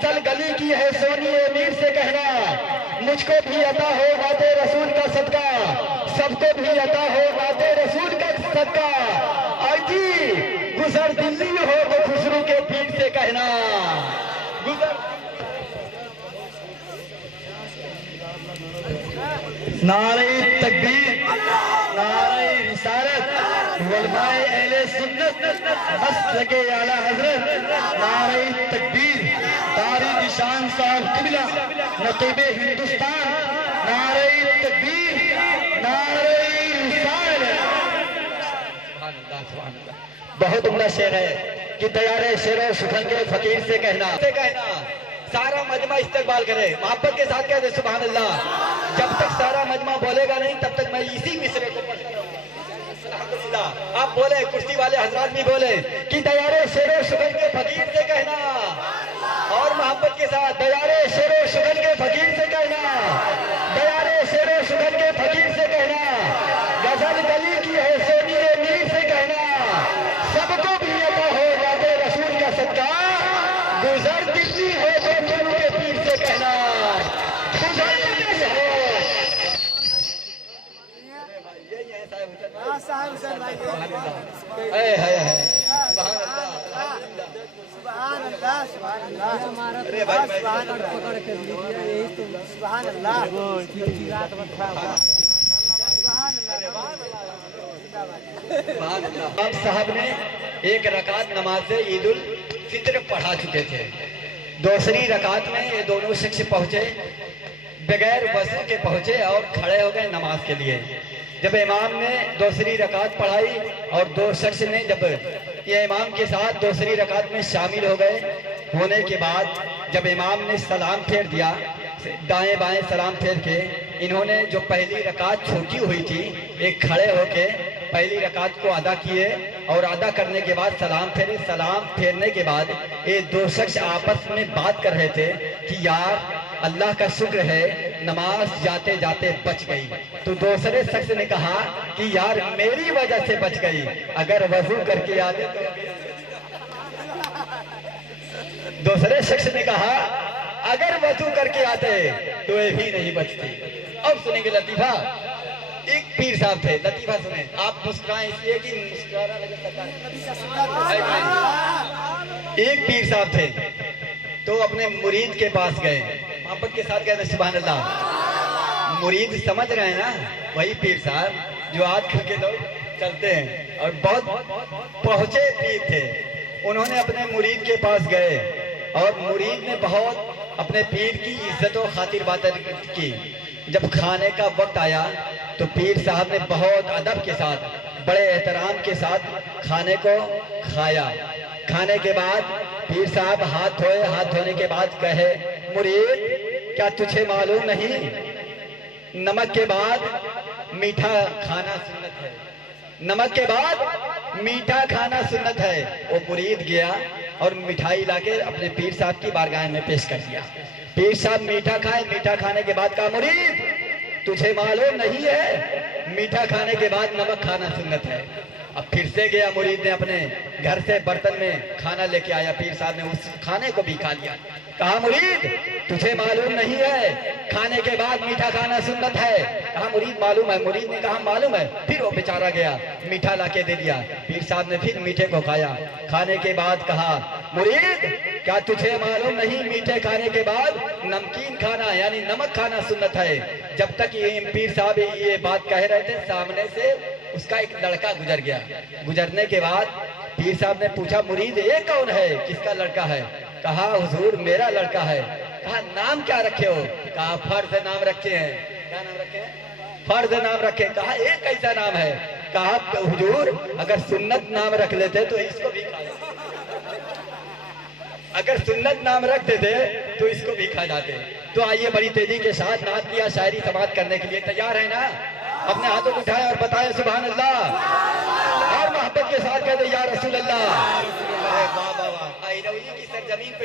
गजल गली की है सोनी मीर से कहना, मुझको भी अता हो बाते रसूल का सदका, सबको भी अता हो बाते रसूल का सदका। आजी गुजर दिल्ली हो तो खुसरू के पीर से कहना, गुजर नारे तकबीर, नारे रिसालत, उलमाए अहले सुन्नत, मसलके आला हजरत, नारे तकबीर, तारी निशान साहब किबला, नकीबे हिंदुस्तान, नारे तकबीर, नारे रिसालत। बहुत उम्दा शेर है कि तैयारे शेरों सुखन के फकीर से कहना सारा मजमा इस्तेमाल करे, मोहब्बत के साथ कहते सुभान अल्लाह। जब तक सारा मजमा बोलेगा नहीं तब तक मैं इसी मिसरे को पढ़ूंगा। आप बोले, कुर्सी वाले हजरात भी बोले कि तैयारे शेरों सुगन के फकीर से कहना, और मोहब्बत के साथ तैयारे शेरों सुगन के फकीर से कहना, तैयारे शेरों सुगन के फकीर से कहना, गजल गली की है सोनी मीर से कहना, सबको भी अता हो बाते रसूल का सदका, गुजर दिल्ली हो तो गुरु के पीर से कहना, गुजर दिल्ली हो। अरे भाई आप साहब ने एक रकात नमाज ईद उल फित्र पढ़ा चुके थे। दूसरी रकात में ये दोनों शख्स पहुंचे, बगैर वजू के पहुंचे और खड़े हो गए नमाज के लिए। जब इमाम ने दूसरी रकात पढ़ाई और दो शख्स ने जब ये इमाम के साथ दूसरी रकात में शामिल हो गए, होने के बाद जब इमाम ने सलाम फेर दिया, दाएं बाएं सलाम फेर के, इन्होंने जो पहली रकात छूटी हुई थी एक खड़े होके पहली रकात को अदा किए और अदा करने के बाद सलाम फेरे। सलाम फेरने के बाद ये दो शख्स आपस में बात कर रहे थे कि यार अल्लाह का शुक्र है नमाज जाते जाते बच गई। तो दूसरे शख्स ने कहा कि यार मेरी वजह से बच गई, अगर वजू करके आते तो। दूसरे शख्स ने कहा अगर वजू करके आते तो ये भी नहीं बचती। अब सुनेंगे लतीफा। एक पीर साहब थे, लतीफा सुने। आप मुस्कुराएं इसलिए कि मुस्कुराना लगे सरकार। एक पीर साहब थे तो अपने मुरीद के पास गए, मोहब्बत के साथ कहते सुभान अल्लाह। मुरीद समझ रहे हैं ना, वही पीर साहब जो आजकल के लोग चलते हैं। और बहुत पहुंचे पीर थे, उन्होंने अपने मुरीद के पास गए और मुरीद ने बहुत अपने पीर की इज्जत और खातिर बातें की। जब खाने का वक्त आया तो पीर साहब ने बहुत अदब के साथ, बड़े एहतराम के साथ खाने को खाया। खाने के बाद पीर साहब हाथ धोए, हाथ धोने के बाद कहे, मुरीद क्या तुझे मालूम नहीं नमक के बाद मीठा खाना सुन्नत है, नमक के बाद मीठा खाना सुन्नत है। वो मुरीद गया और मिठाई लाके अपने पीर साहब की बारगाह में पेश कर दिया। पीर साहब मीठा खाए, मीठा खाने के बाद कहा, मुरीद तुझे मालूम नहीं है मीठा खाने के बाद नमक खाना सुन्नत है। अब फिर से गया मुरीद ने, अपने घर से बर्तन में खाना लेके आया। पीर साहब ने उस खाने को भी खा लिया। कहा, मुरीद तुझे मालूम नहीं है खाने के बाद मीठा खाना सुन्नत है। कहा, मुरीद मालूम है। मुरीद ने कहा मालूम है। फिर वो बेचारा गया, मीठा लाके दे दिया। पीर साहब ने फिर मीठे को खाया। खाने के बाद कहा, मुरीद क्या तुझे मालूम नहीं मीठे खाने के बाद नमकीन खाना यानी नमक खाना सुन्नत है। जब तक ये पीर साहब ये बात कह रहे थे, सामने से उसका एक लड़का गुजर गया। गुजरने के बाद पीर साहब ने पूछा, मुरीद ये कौन है, किसका लड़का है? कहा, हुजूर मेरा लड़का है। कहा, नाम क्या रखे हो? कहा, फर्ज नाम रखे हैं। क्या नाम रखे हैं? फर्ज नाम रखे। कहा, ये कैसा नाम है? कहा, हुजूर अगर सुन्नत नाम रख लेते तो इसको भी खा लेते, अगर सुन्नत नाम रख देते तो इसको भी खा जाते। तो आइए बड़ी तेजी के साथ नात किया शायरी समाप्त करने के लिए तैयार है ना? अपने हाथों को उठाए और बताए सुभान अल्लाह, और मोहब्बत के साथ कहते या रसूल अल्लाह। वाह वाह वाह। की सरजमीन पे